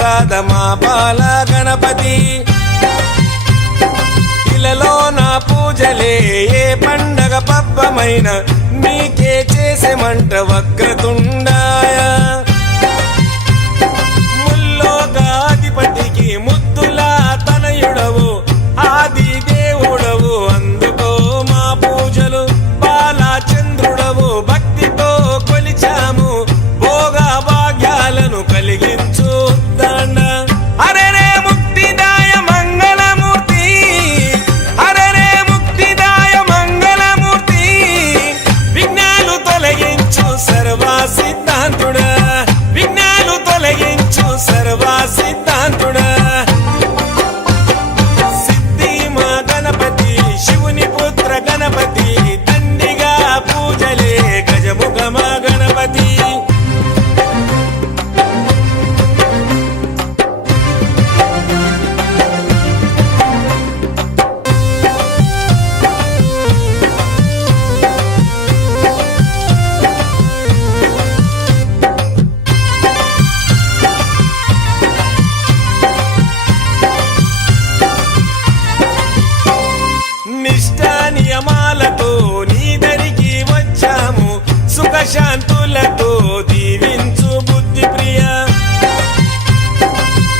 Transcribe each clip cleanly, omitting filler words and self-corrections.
రాధ మా బాల గణపతి ఇలలో నా పూజలే ఏ పండగ పబ్బమైన నీకే చేసేమంట వక్రతుండాయ ముల్లోకాధిపతికి ముద్దులా తనయుడవు ఆది దేవుడవు అందుకో మా పూజలు బాలచంద్రుడవు భక్తితో కొలిచాము భోగ భాగ్యాలను కలిగించు దండ అరే రే ముక్తిదాయ మంగళమూర్తి అరే రే ముక్తిదాయ మంగళమూర్తి విఘ్నాలు తొలగించు సర్వ సిద్ధాంతుడా విఘ్నాలు తొలగించు సర్వ సిద్ధాంతుడా సిద్ధి మా గణపతి శివుని పుత్ర గణపతి దండిగా పూజలే గజముఖ మా గణపతి నిష్ఠా నియమాలతో నీ దరికి వచ్చాము సుఖశాంతులతో దీవించు బుద్ధి ప్రియ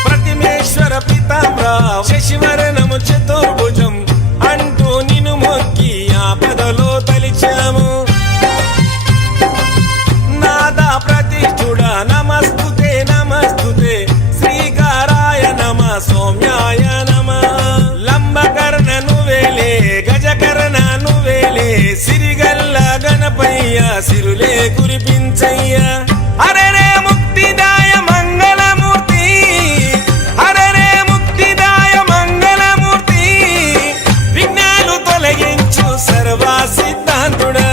ప్రతిమేశ్వర పితామ్ర శశివరణము చతుర్భుజం అంటూ నిన్ను మొక్కి ఆపదలో తలిచాము నాదా ప్రతిష్ఠుడ నమస్తుతే నమస్తుతే శ్రీకారాయ నమ సౌమ్యాయ నమ లంబకర్ణ నువ్వేలే గజకర్ణ నువ్వేలే సిరిగల్ల గణపయ్య సిరులే కురిపించయ్య అరే రే ముక్తిదాయ మంగళమూర్తి అరే రే ముక్తిదాయ మంగళమూర్తి విఘ్నాలు తొలగించు సర్వ సిద్ధాంతుడా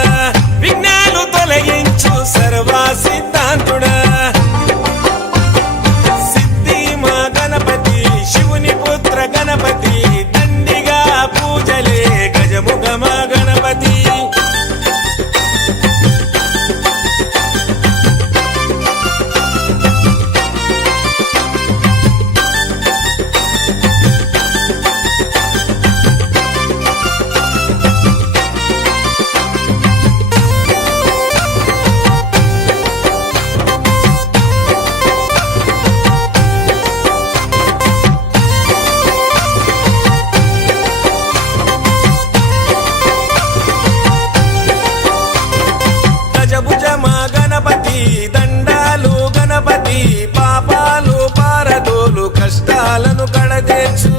విఘ్నాలు తొలగించు సర్వ సిద్ధాంతుడా సిద్ధి మా గణపతి శివుని పుత్ర గణపతి దండిగా పూజలే గజముఖ మా గణపతి గజభుజ మా గణపతి దండాలు గణపతి పాపాలు పారదోలు కష్టాలను కడదేర్చు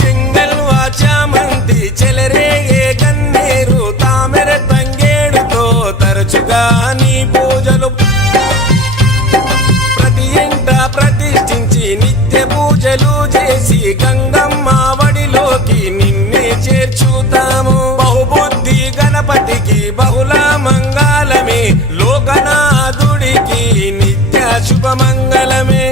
చెంగల్వా చామంతి చెలరేగే గన్నేరు తామెర తంగేడుతో తరచుగా నీ పూజలు ప్రతి ఇంట ప్రతిష్ఠించి నిత్య పూజలు చేసి గంగమ్మ వడిలోకి నిన్నే చేర్చుతాము బహుబుద్ధి గణపతికి బహుళ మంగళమే లోకనాథుడికి నిత్య శుభమంగళమే